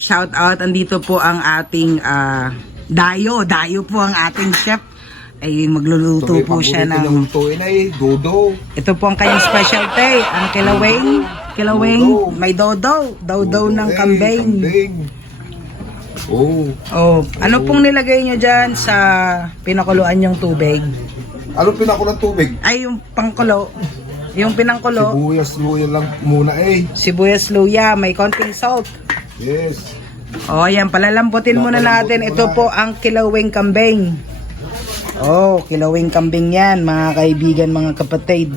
Shout out, andito po ang ating Dayo. Dayo po ang ating chef. Ay magluluto po siya ng lutuin ay dodo. ito po ang kanyang specialty, ang kilaweng, may dodo ng kambing. Oh, ano pong nilagay nyo dyan sa pinakuluan yung tubig? Ano pinakulang tubig? Ay, yung pangkulo. Yung pinangkulo, Sibuyas, luya lang muna eh. sibuyas, luya, may konting salt. Yes. O, ayan, palalambutin muna natin. Ito po ang kilaweng kambing. Oh, kilaweng kambing yan, mga kaibigan, mga kapatid.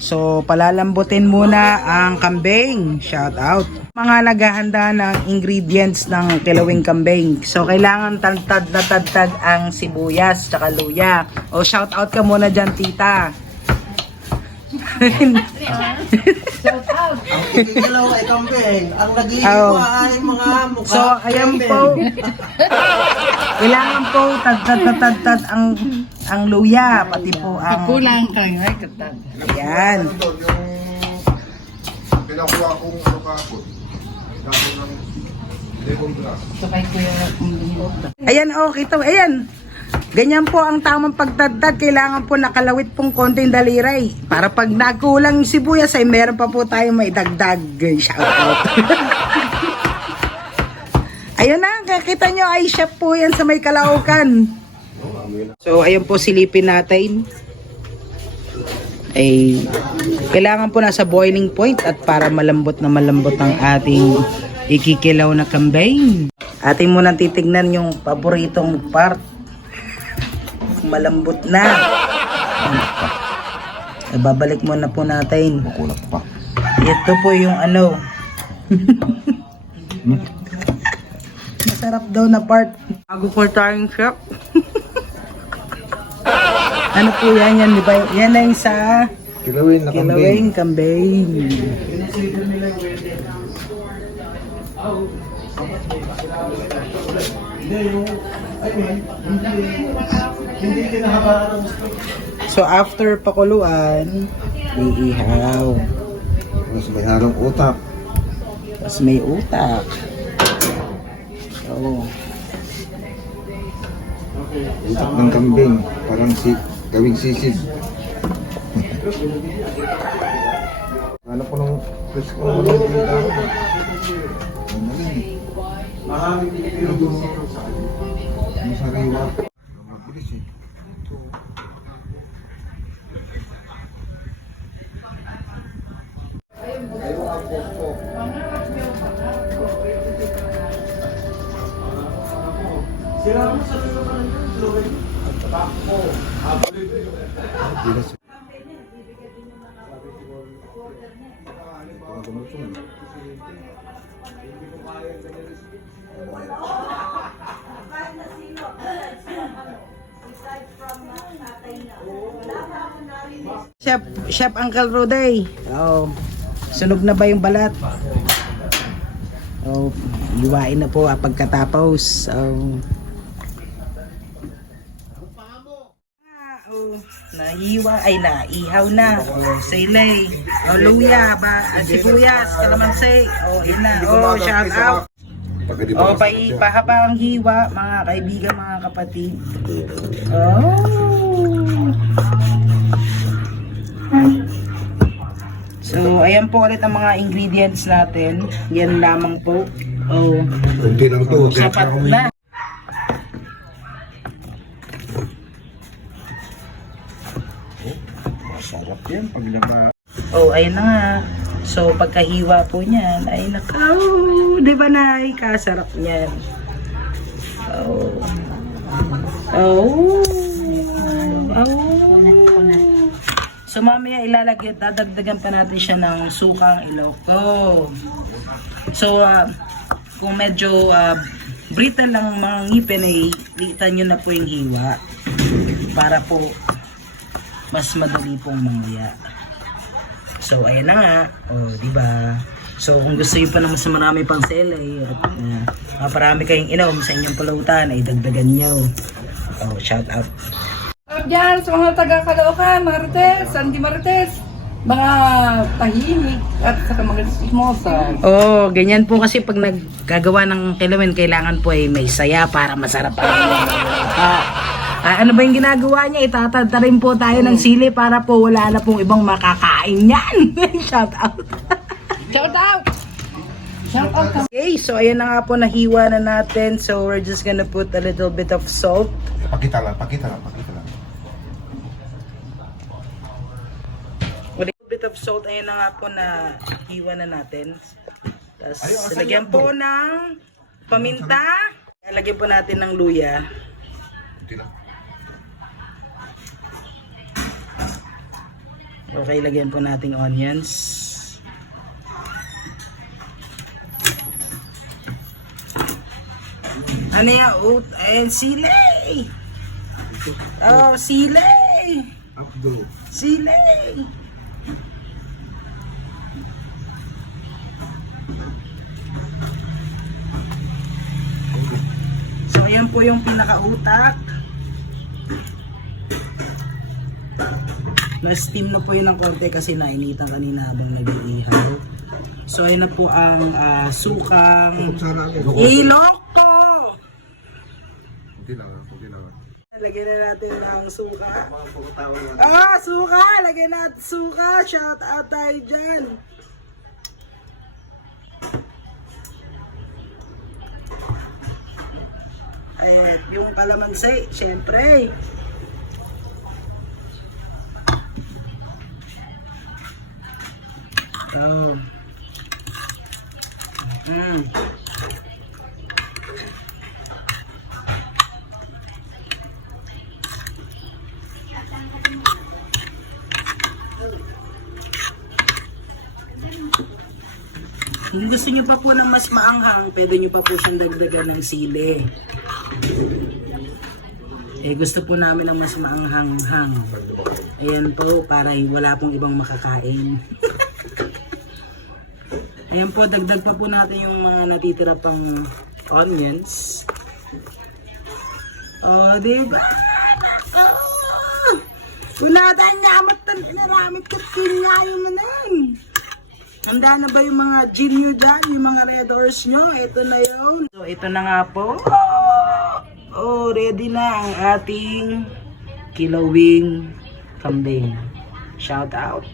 So, palalambutin muna ang kambing. Shout out. Mga naghahanda ng ingredients ng kilaweng kambing. So, kailangan tadtad na tadtad ang sibuyas tsaka luya. O, shout out ka muna dyan, tita. Ang kikigalaw ay kambing. Ang nag-iiwa ay mga mukha. So, ayan po. Kailangan po tadtad ang luya, pati po ang Kulang ka nga, katag. ayan. Yung pinakuha kong ano kahapon. Dami ng lemongrass. Sakay ko yung Ayan, okay to. Ayan. Ganyan po ang tamang pagtadtad. Kailangan po nakalawit pong konting daliray. Para pag nagkulang yung sibuyas ay meron pa po tayong may dagdag. Shout out. Ayun na, kakita nyo ay chef po yan sa may Caloocan. So, ayun po silipin natin. Ay, kailangan po nasa boiling point at para malambot na malambot ang ating ikikilaw na kambing. Ating munang titignan yung paboritong part. Malambot na. Babalik muna po natin. Makulak pa. Ito po yung ano. Masarap daw na part. Bago po tayong chef. Ano po yan? Yan, di ba? Yan ay sa Kilawin na kambing. kambing. So after pakuluan, iihaw. Mas may harang utak. Tapos may utak. Oh. Utak ng kambing. Parang gawing sisid. Ano po nung fresh ko ano yung dito? Ang sariwa. Mabilis eh. Chef Uncle Roday. Oh. Sunog na ba yung balat? Oh, iwain na po pagkatapos. Oh. Nahiwa ay naihaw na. Oh, saylay. Oh, luya ba? Sibuyas, kalamansi. Oh, yun na. Oh, shout out. Oh, pahaba ang hiwa, mga kaibigan, mga kapatid. Oh. So, ayan po ulit ang mga ingredients natin. Yan lamang po. Oh. Kunti lang to. Sapat na. Masarap yan pag laba. Oh, ayun na nga. So, pagkahiwa po niyan, ay nakaw. Di ba na? Kasarap niyan. Oh. Oh. Oh. So, mamaya ilalagay, dadagdagan pa natin siya ng sukang iloko. So, kung medyo brittle lang mga ngipin, ay liitan nyo na po yung hiwa. Para po mas madali pong manguya. So, ayan na nga. O, diba? So, kung gusto nyo pa naman sa marami pang selay at maparami kayong inom sa inyong pulutan, ay dagdagan nyo. O, shout out. Diyan sa mga taga Caloocan, Marites, Sandy Marites. Mga tahimik at saka mga chismosa. Oh, ganyan po kasi pag naggagawa ng kilawin, kailangan po ay may saya para masarap ang ano ba yung ginagawa niya? Itatadta rin po tayo ng sili para po wala na pong ibang makakain yan. Shout out. Shout out! Shout out ka. Okay, so ayan na nga po, nahiwa na natin. So we're just gonna put a little bit of salt. Pakita lang, pakita lang, pakita lang. A little bit of salt, ayan na nga po na hiwa na natin. Tapos Ayun, asan lagyan yung po dog? ng paminta. Lagyan po natin ng luya. Kunti lang. Okay, lagyan po nating onions. Ano yan? Sili! Oh, sili! Abdo. Sili! So, ayan po yung pinakautak. Na-steam na po yun ng konti kasi nainitan kanina habang nag-iihaw. So, ayun na po ang sukang Sana ako. iloko! Kunti lang, kunti lang. Lagyan na natin ng suka. Suka! Lagyan natin suka! Shout out tayo dyan! Ayan, yung kalamansi, syempre. Oh. Kung gusto nyo pa po ng mas maanghang, pwede nyo pa po siyang dagdagan ng sili. Gusto po namin ng mas maanghang-hang. Ayan po, para wala pong ibang makakain. Ayan po, dagdag pa po natin yung mga natitira pang onions. Oh, diba? Nako! Unatan niya, amatan inaramit ko kinyayo mo na yan. Handa na ba yung mga gin nyo dyan? Yung mga red horse nyo? Ito na yun. So, ito na nga po. Oh, ready na ang ating kilawing kambing. Shout out.